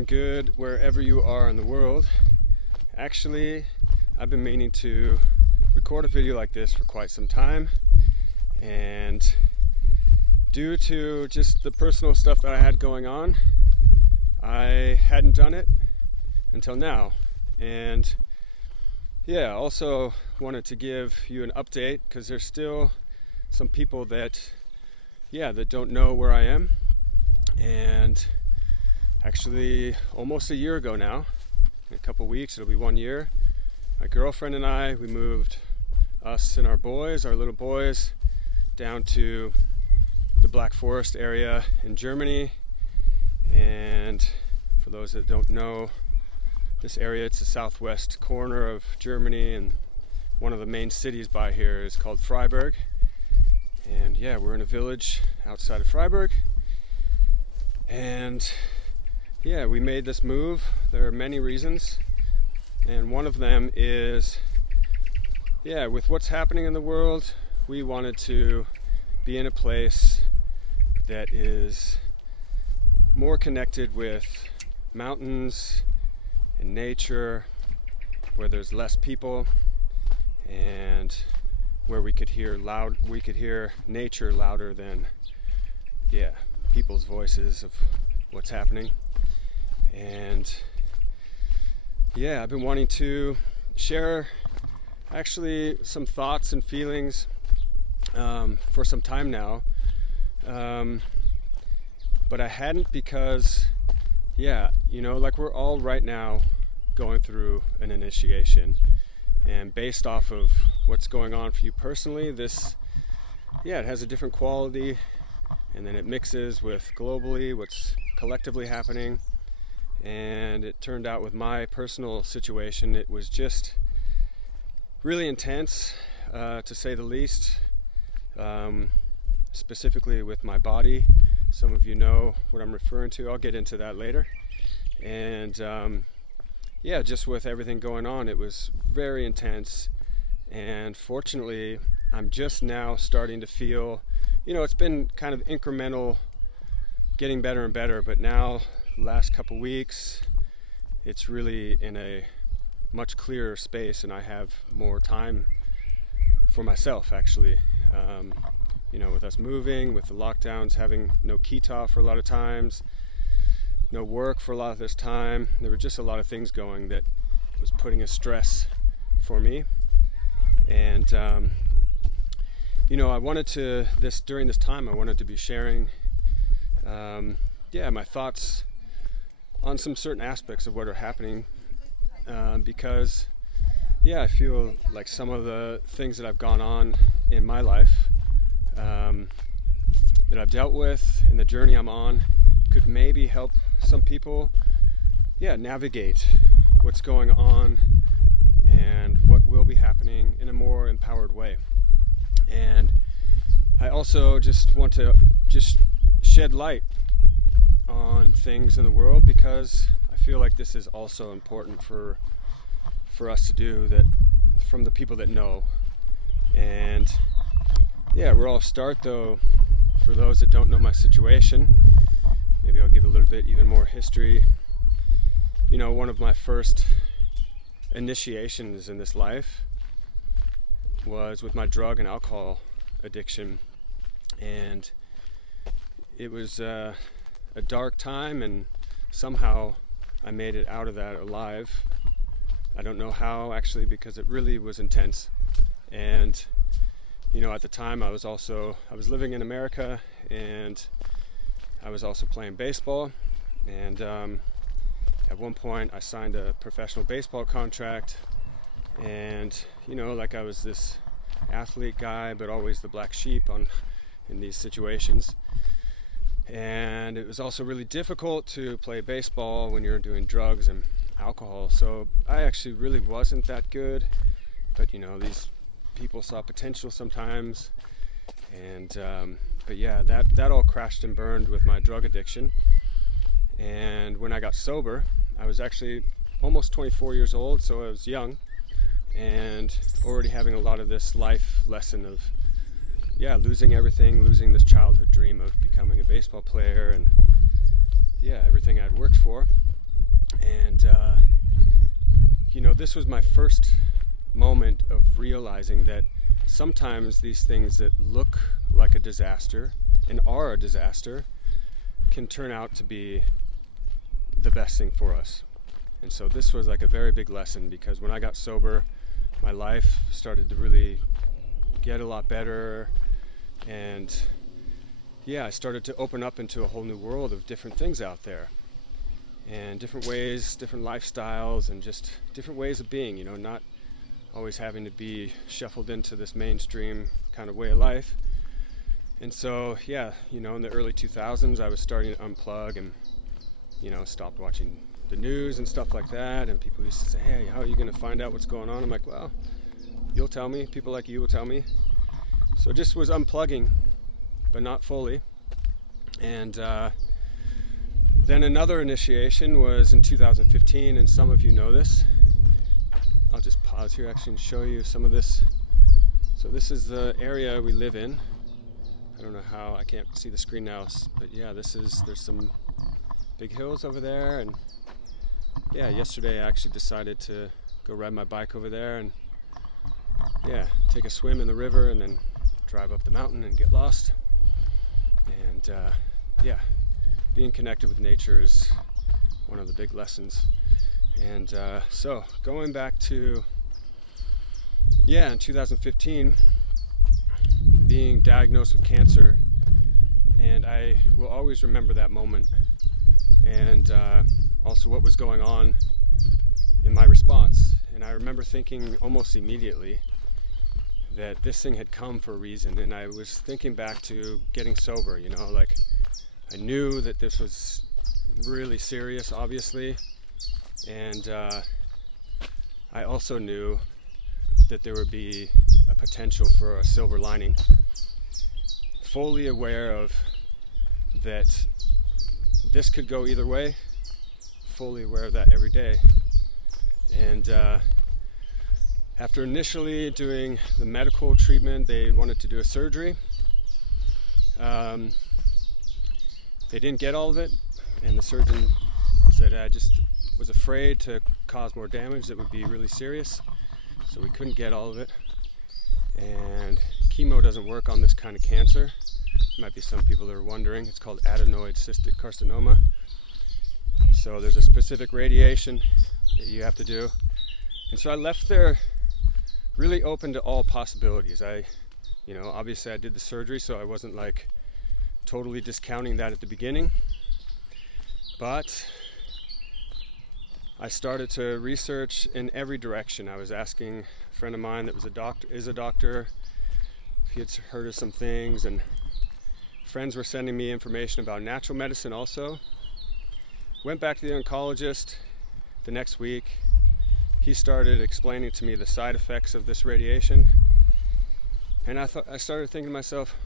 doing good wherever you are in the world. Actually, I've been meaning to record a video like this for quite some time, and due to just the personal stuff that I had going on, I hadn't done it until now. And yeah, also wanted to give you an update because there's still some people that don't know where I am. And actually almost a year ago now, in a couple weeks, it'll be 1 year, my girlfriend and I, we moved us and our little boys, down to the Black Forest area in Germany. And for those that don't know this area, it's the southwest corner of Germany, and one of the main cities by here is called Freiburg. And yeah, we're in a village outside of Freiburg. And yeah, we made this move. There are many reasons, and one of them is, with what's happening in the world, we wanted to be in a place that is more connected with mountains and nature, where there's less people, and where we could hear nature louder than people's voices of what's happening. And I've been wanting to share actually some thoughts and feelings for some time now, but I hadn't because we're all right now going through an initiation, and based off of what's going on for you personally, this it has a different quality, and then it mixes with globally what's collectively happening. And it turned out with my personal situation, it was just really intense, to say the least, specifically with my body. Some of you know what I'm referring to. I'll get into that later. And just with everything going on, it was very intense. And fortunately, I'm just now starting to feel, it's been kind of incremental, getting better and better, but now last couple weeks it's really in a much clearer space, and I have more time for myself actually. With us moving, with the lockdowns, having no kita for a lot of times, no work for a lot of this time, there were just a lot of things going that was putting a stress for me. And I wanted to during this time I wanted to be sharing my thoughts on some certain aspects of what are happening, because I feel like some of the things that have gone on in my life, that I've dealt with in the journey I'm on, could maybe help some people navigate what's going on and what will be happening in a more empowered way. And I also just want to shed light on things in the world, because I feel like this is also important for us to do, that from the people that know. And where I'll start though, for those that don't know my situation, maybe I'll give a little bit even more history. One of my first initiations in this life was with my drug and alcohol addiction, and it was a dark time, and somehow I made it out of that alive. I don't know how, actually, because it really was intense. And at the time I was living in America, and I was also playing baseball, and at one point I signed a professional baseball contract, and I was this athlete guy, but always the black sheep in these situations. And it was also really difficult to play baseball when you're doing drugs and alcohol. So I actually really wasn't that good, but these people saw potential sometimes. And that all crashed and burned with my drug addiction. And when I got sober, I was actually almost 24 years old, so I was young, and already having a lot of this life lesson of losing everything, losing this childhood dream of becoming a baseball player, and everything I'd worked for. And this was my first moment of realizing that sometimes these things that look like a disaster and are a disaster can turn out to be the best thing for us. And so this was like a very big lesson, because when I got sober, my life started to really get a lot better, and I started to open up into a whole new world of different things out there, and different ways, different lifestyles, and just different ways of being, not always having to be shuffled into this mainstream kind of way of life. And so, in the early 2000s, I was starting to unplug and, stopped watching the news and stuff like that. And people used to say, hey, how are you going to find out what's going on? I'm like, well, you'll tell me. People like you will tell me. So just was unplugging, but not fully. And then another initiation was in 2015, and some of you know this. I'll just pause here actually and show you some of this. So this is the area we live in. I don't know how, I can't see the screen now, but there's some big hills over there, and yesterday I actually decided to go ride my bike over there and take a swim in the river and then drive up the mountain and get lost. And being connected with nature is one of the big lessons. And so going back to in 2015, being diagnosed with cancer, and I will always remember that moment, and also what was going on in my response. And I remember thinking almost immediately that this thing had come for a reason. And I was thinking back to getting sober, like I knew that this was really serious, obviously, and I also knew that there would be a potential for a silver lining. Fully aware of that this could go either way, fully aware of that every day. And after initially doing the medical treatment, they wanted to do a surgery. They didn't get all of it, and the surgeon said, I just was afraid to cause more damage that would be really serious, so we couldn't get all of it. And chemo doesn't work on this kind of cancer. There might be some people that are wondering. It's called adenoid cystic carcinoma. So there's a specific radiation that you have to do. And so I left there really open to all possibilities. Obviously I did the surgery, so I wasn't like totally discounting that at the beginning. But I started to research in every direction. I was asking a friend of mine that was a doctor, if he had heard of some things, and friends were sending me information about natural medicine also. Went back to the oncologist the next week. He started explaining to me the side effects of this radiation, and I started thinking to myself,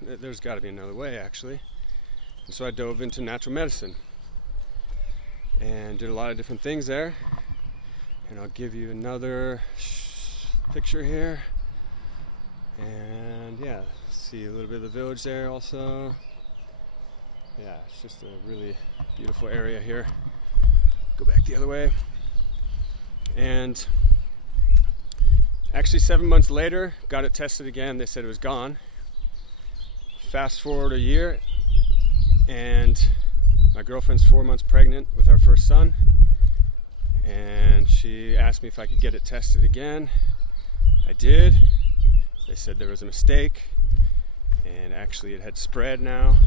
there's got to be another way, actually. And so I dove into natural medicine and did a lot of different things there. And I'll give you another picture here. And see a little bit of the village there also. It's just a really beautiful area here. Go back the other way. And actually 7 months later, got it tested again. They said it was gone. Fast forward a year, and my girlfriend's 4 months pregnant with our first son, and she asked me if I could get it tested again. I did. They said there was a mistake, and actually it had spread now,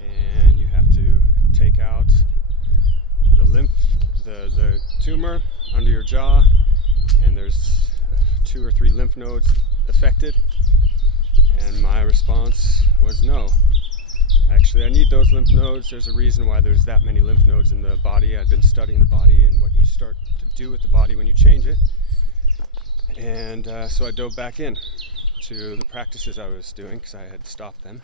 and you have to take out the tumor under your jaw, and there's 2 or 3 lymph nodes affected. And my response was no. Actually, I need those lymph nodes. There's a reason why there's that many lymph nodes in the body. I've been studying the body and what you start to do with the body when you change it. And so I dove back in to the practices I was doing because I had stopped them.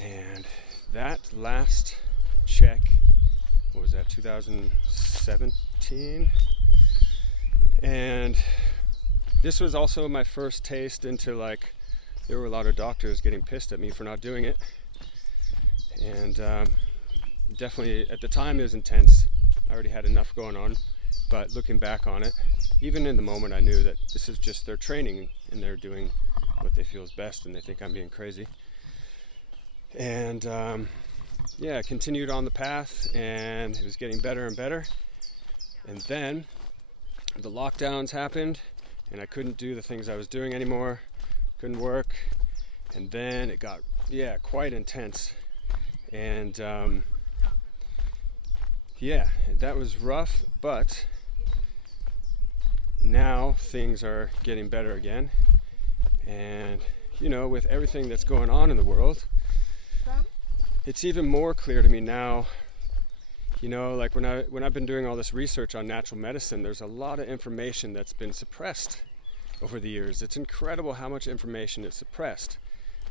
And that last check, what was that, 2017? And this was also my first taste into there were a lot of doctors getting pissed at me for not doing it. And definitely at the time it was intense. I already had enough going on. But looking back on it, even in the moment, I knew that this is just their training and they're doing what they feel is best, and they think I'm being crazy. And I continued on the path, and it was getting better and better. And then the lockdowns happened, and I couldn't do the things I was doing anymore, couldn't work. And then it got, quite intense. And that was rough, but now things are getting better again. And, with everything that's going on in the world, it's even more clear to me now, like when I've been doing all this research on natural medicine, there's a lot of information that's been suppressed over the years. It's incredible how much information is suppressed.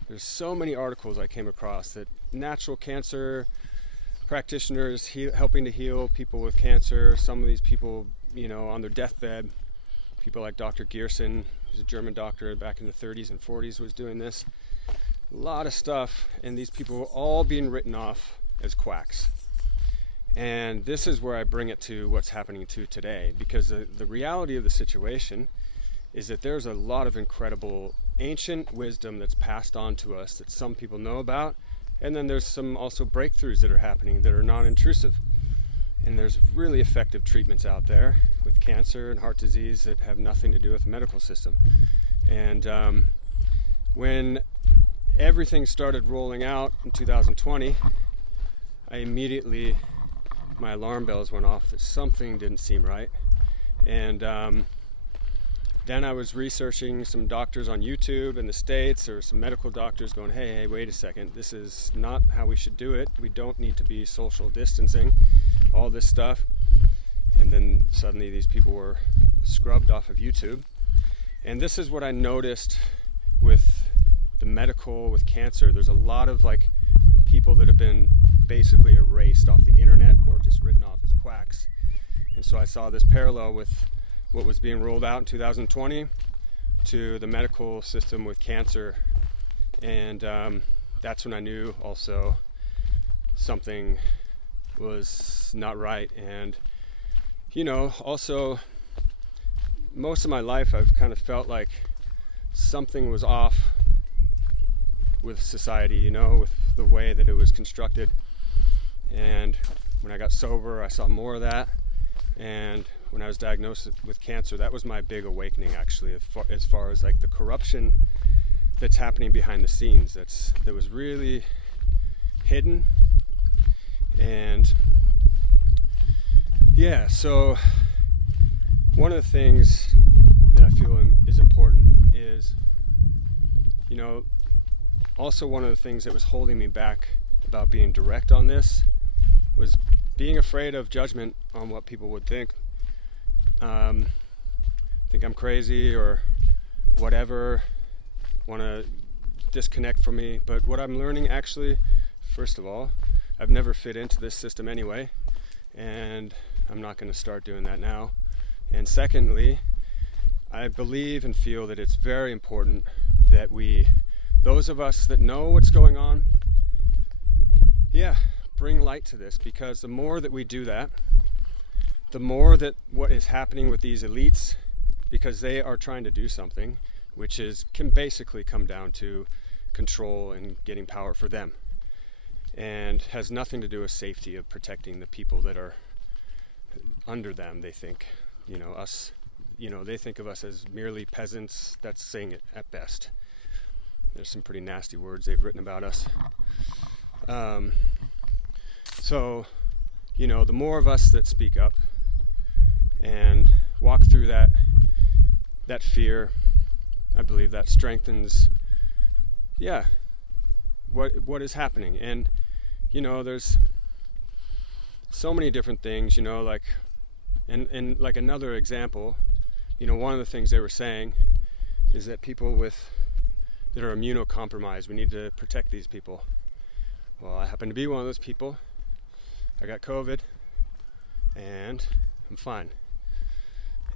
There's so many articles I came across that natural cancer practitioners helping to heal people with cancer, some of these people, on their deathbed, people like Dr. Gerson, who's a German doctor back in the 30s and 40s, was doing this. A lot of stuff, and these people were all being written off as quacks. And this is where I bring it to what's happening to today, because the reality of the situation is that there's a lot of incredible ancient wisdom that's passed on to us that some people know about, and then there's some also breakthroughs that are happening that are non-intrusive. And there's really effective treatments out there with cancer and heart disease that have nothing to do with the medical system. And when everything started rolling out in 2020, my alarm bells went off that something didn't seem right. And then I was researching some doctors on YouTube in the States, or some medical doctors going, hey, wait a second, this is not how we should do it. We don't need to be social distancing, all this stuff. And then suddenly these people were scrubbed off of YouTube. And this is what I noticed with with cancer. There's a lot of people that have been basically erased off the internet or just written off as quacks. And so I saw this parallel with what was being rolled out in 2020 to the medical system with cancer. And that's when I knew also something was not right. And also most of my life I've kind of felt like something was off with society, with the way that it was constructed. And when I got sober, I saw more of that. And when I was diagnosed with cancer, that was my big awakening, actually, as far as the corruption that's happening behind the scenes that was really hidden. And so one of the things that I feel is important is, also one of the things that was holding me back about being direct on this was being afraid of judgment on what people would think. Think I'm crazy or whatever, want to disconnect from me. But what I'm learning, actually, first of all, I've never fit into this system anyway, and I'm not going to start doing that now. And secondly, I believe and feel that it's very important that those of us that know what's going on, bring light to this, because the more that we do that, the more that what is happening with these elites, because they are trying to do something which can basically come down to control and getting power for them, and has nothing to do with safety of protecting the people that are under them. They think, us, they think of us as merely peasants. That's saying it at best. There's some pretty nasty words they've written about us. So, the more of us that speak up and walk through that fear, I believe that strengthens, what is happening. And, there's so many different things, and like another example, one of the things they were saying is that people that are immunocompromised, we need to protect these people. Well, I happen to be one of those people. I got COVID, and I'm fine.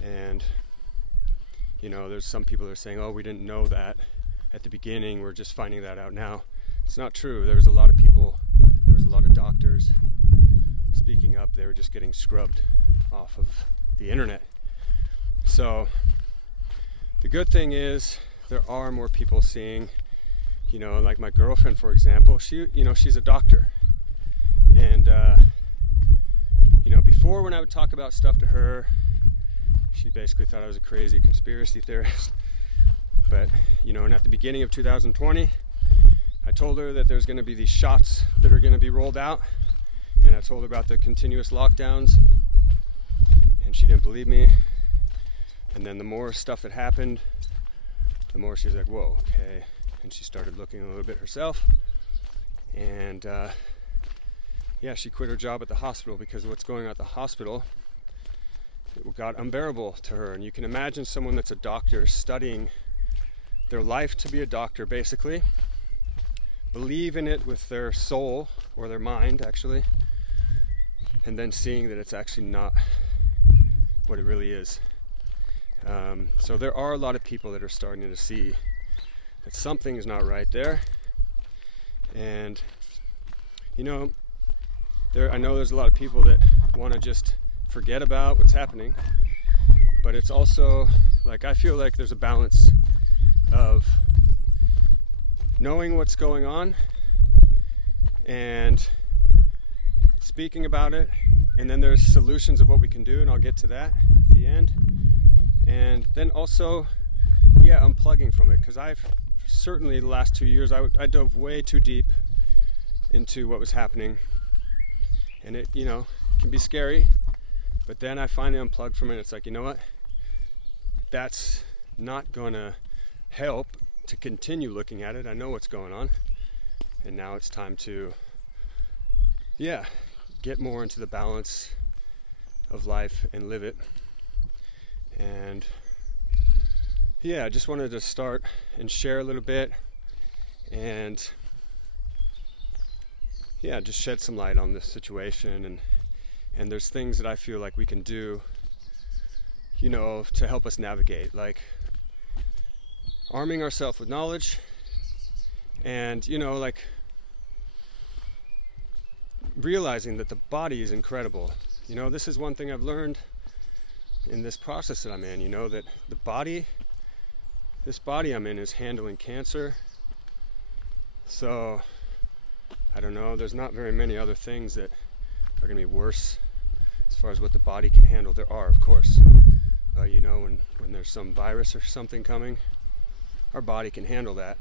And, there's some people that are saying, oh, we didn't know that at the beginning, we're just finding that out now. It's not true. There was a lot of people, there was a lot of doctors speaking up, they were just getting scrubbed off of the internet. So the good thing is there are more people seeing, like my girlfriend, for example, she's a doctor. And, before when I would talk about stuff to her, she basically thought I was a crazy conspiracy theorist. But, and at the beginning of 2020, I told her that there's going to be these shots that are going to be rolled out. And I told her about the continuous lockdowns. And she didn't believe me. And then the more stuff that happened, the more she was like, whoa, okay. And she started looking a little bit herself. And, she quit her job at the hospital because what's going on at the hospital, it got unbearable to her. And you can imagine someone that's a doctor studying their life to be a doctor, basically, believe in it with their soul, or their mind, actually, and then seeing that it's actually not what it really is. So there are a lot of people that are starting to see that something is not right there. And, I know there's a lot of people that want to just forget about what's happening, but it's also, I feel like there's a balance of knowing what's going on and speaking about it, and then there's solutions of what we can do, and I'll get to that at the end. And then also, unplugging from it, because I've certainly the last 2 years, I dove way too deep into what was happening, and it, can be scary, but then I finally unplugged from it. It's like, you know what? That's not gonna help to continue looking at it. I know what's going on, and now it's time to, get more into the balance of life and live it. And I just wanted to start and share a little bit, and just shed some light on this situation. And there's things that I feel like we can do, to help us navigate, like arming ourselves with knowledge, and realizing that the body is incredible. This is one thing I've learned in this process that I'm in, that this body I'm in is handling cancer. So I don't know, there's not very many other things that are going to be worse as far as what the body can handle. There are, of course, but when there's some virus or something coming, our body can handle that.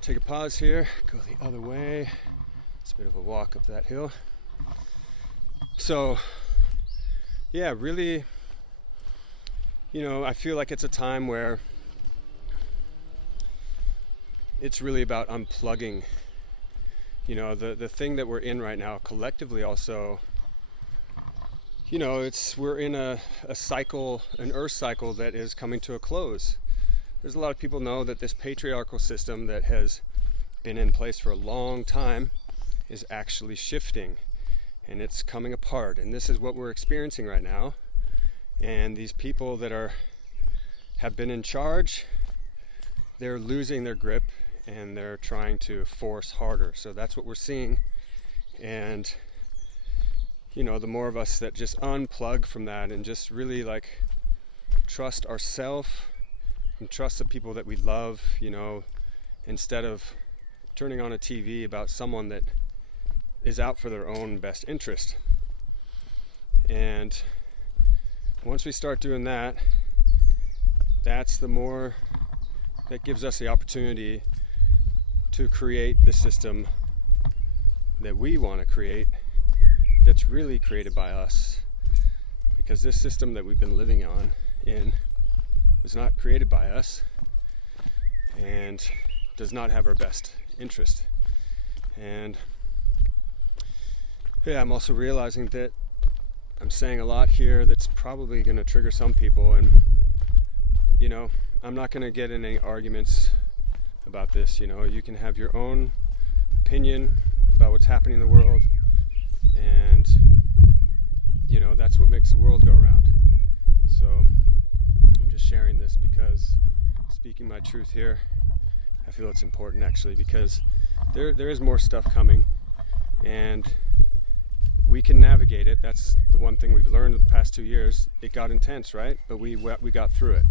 Take a pause here, go the other way. It's a bit of a walk up that hill. So really, I feel like it's a time where it's really about unplugging. The thing that we're in right now collectively also, we're in a cycle, an earth cycle that is coming to a close. There's a lot of people know that this patriarchal system that has been in place for a long time is actually shifting, and it's coming apart, and this is what we're experiencing right now. And these people that have been in charge, they're losing their grip, and they're trying to force harder. So that's what we're seeing. And the more of us that just unplug from that and just really trust ourselves and trust the people that we love, instead of turning on a TV about someone that is out for their own best interest. And once we start doing that, that's the more that gives us the opportunity to create the system that we want to create, that's really created by us. Because this system that we've been living in was not created by us and does not have our best interest. And I'm also realizing that I'm saying a lot here that's probably going to trigger some people, and I'm not going to get in any arguments about this. You can have your own opinion about what's happening in the world, and that's what makes the world go around. So I'm just sharing this because, speaking my truth here, I feel it's important, actually, because there is more stuff coming, and we can navigate it. That's the one thing we've learned the past 2 years. It got intense, right? But we got through it.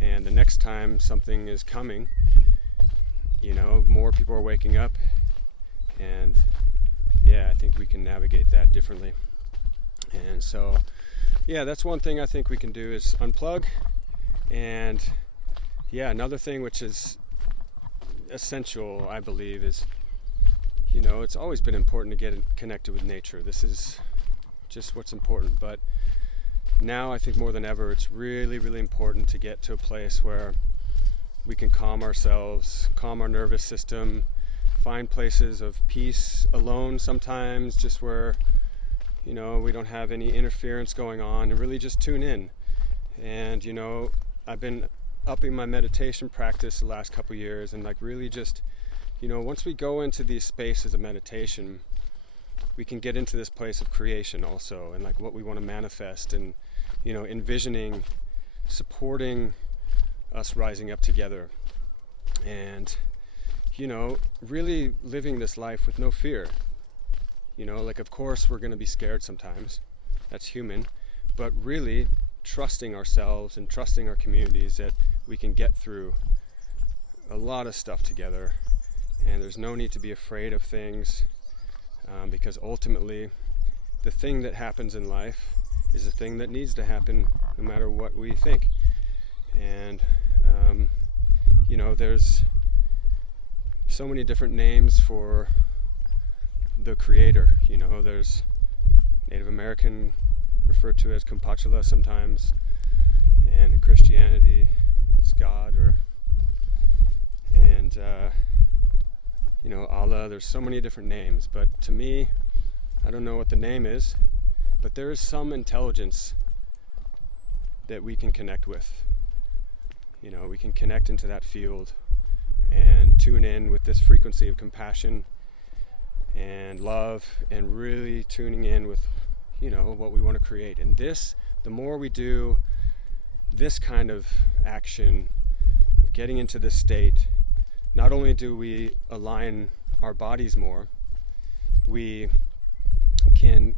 And the next time something is coming, more people are waking up, and I think we can navigate that differently. And so, that's one thing I think we can do is unplug. And another thing which is essential, I believe, is it's always been important to get connected with nature. This is just what's important. But now I think more than ever, it's really, really important to get to a place where we can calm ourselves, calm our nervous system, find places of peace alone sometimes, just where, we don't have any interference going on, and really just tune in. And, I've been upping my meditation practice the last couple years, and really just, once we go into these spaces of meditation, we can get into this place of creation also, and what we want to manifest, and, envisioning, supporting us rising up together, and, really living this life with no fear. Of course we're going to be scared sometimes. That's human. But really trusting ourselves and trusting our communities that we can get through a lot of stuff together. And there's no need to be afraid of things, because ultimately the thing that happens in life is the thing that needs to happen no matter what we think. And, there's so many different names for the creator. There's Native American referred to as Compachula sometimes, and in Christianity it's God, and Allah. There's so many different names, but to me, I don't know what the name is, but there is some intelligence that we can connect with. We can connect into that field and tune in with this frequency of compassion and love, and really tuning in with, what we want to create. And this, the more we do this kind of action, of getting into this state, not only do we align our bodies more, we can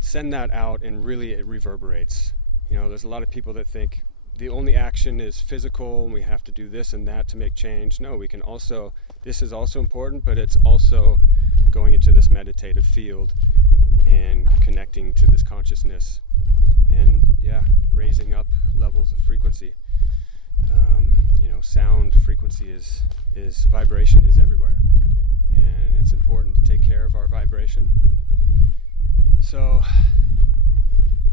send that out, and really it reverberates. There's a lot of people that think the only action is physical and we have to do this and that to make change. No, we can also, this is also important, but it's also going into this meditative field and connecting to this consciousness, and raising up levels of frequency. Sound frequency is vibration is everywhere, and it's important to take care of our vibration. So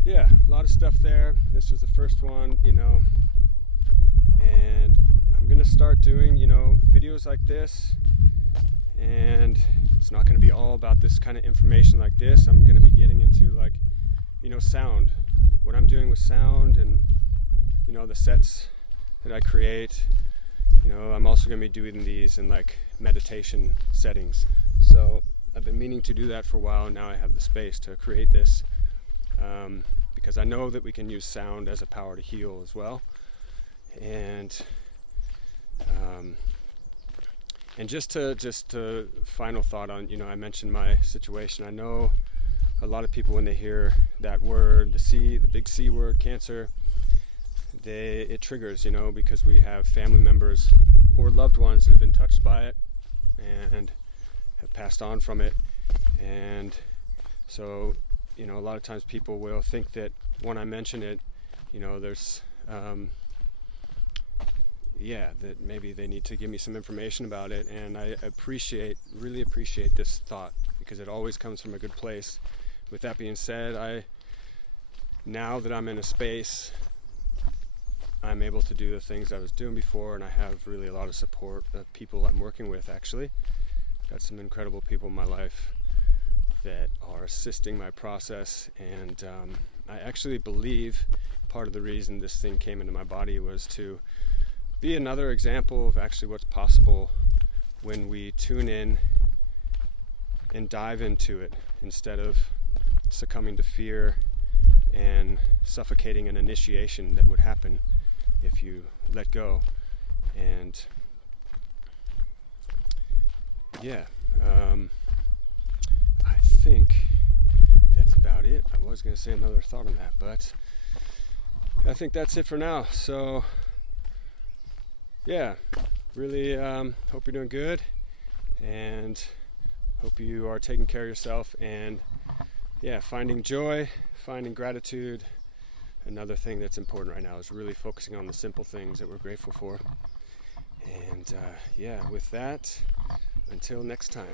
a lot of stuff there. This was the first one, and I'm gonna start doing videos like this, and it's not going to be all about this kind of information like this. I'm going to be getting into sound, what I'm doing with sound, and the sets that I create. I'm also going to be doing these in meditation settings. So I've been meaning to do that for a while, and now I have the space to create this, because I know that we can use sound as a power to heal as well. And just to final thought on, I mentioned my situation. I know a lot of people, when they hear that word, the big C word, cancer, it triggers, because we have family members or loved ones that have been touched by it and have passed on from it. And so, a lot of times people will think that when I mention it, there's that maybe they need to give me some information about it. And I really appreciate this thought, because it always comes from a good place. With that being said, now that I'm in a space, I'm able to do the things I was doing before, and I have really a lot of support of people I'm working with. Actually, got some incredible people in my life that are assisting my process, and I actually believe part of the reason this thing came into my body was to be another example of actually what's possible when we tune in and dive into it, instead of succumbing to fear and suffocating an initiation that would happen if you let go. And I think that about it. I was going to say another thought on that, but I think that's it for now. So yeah, really hope you're doing good, and hope you are taking care of yourself, and yeah, finding joy, finding gratitude. Another thing that's important right now is really focusing on the simple things that we're grateful for. And yeah, with that, until next time.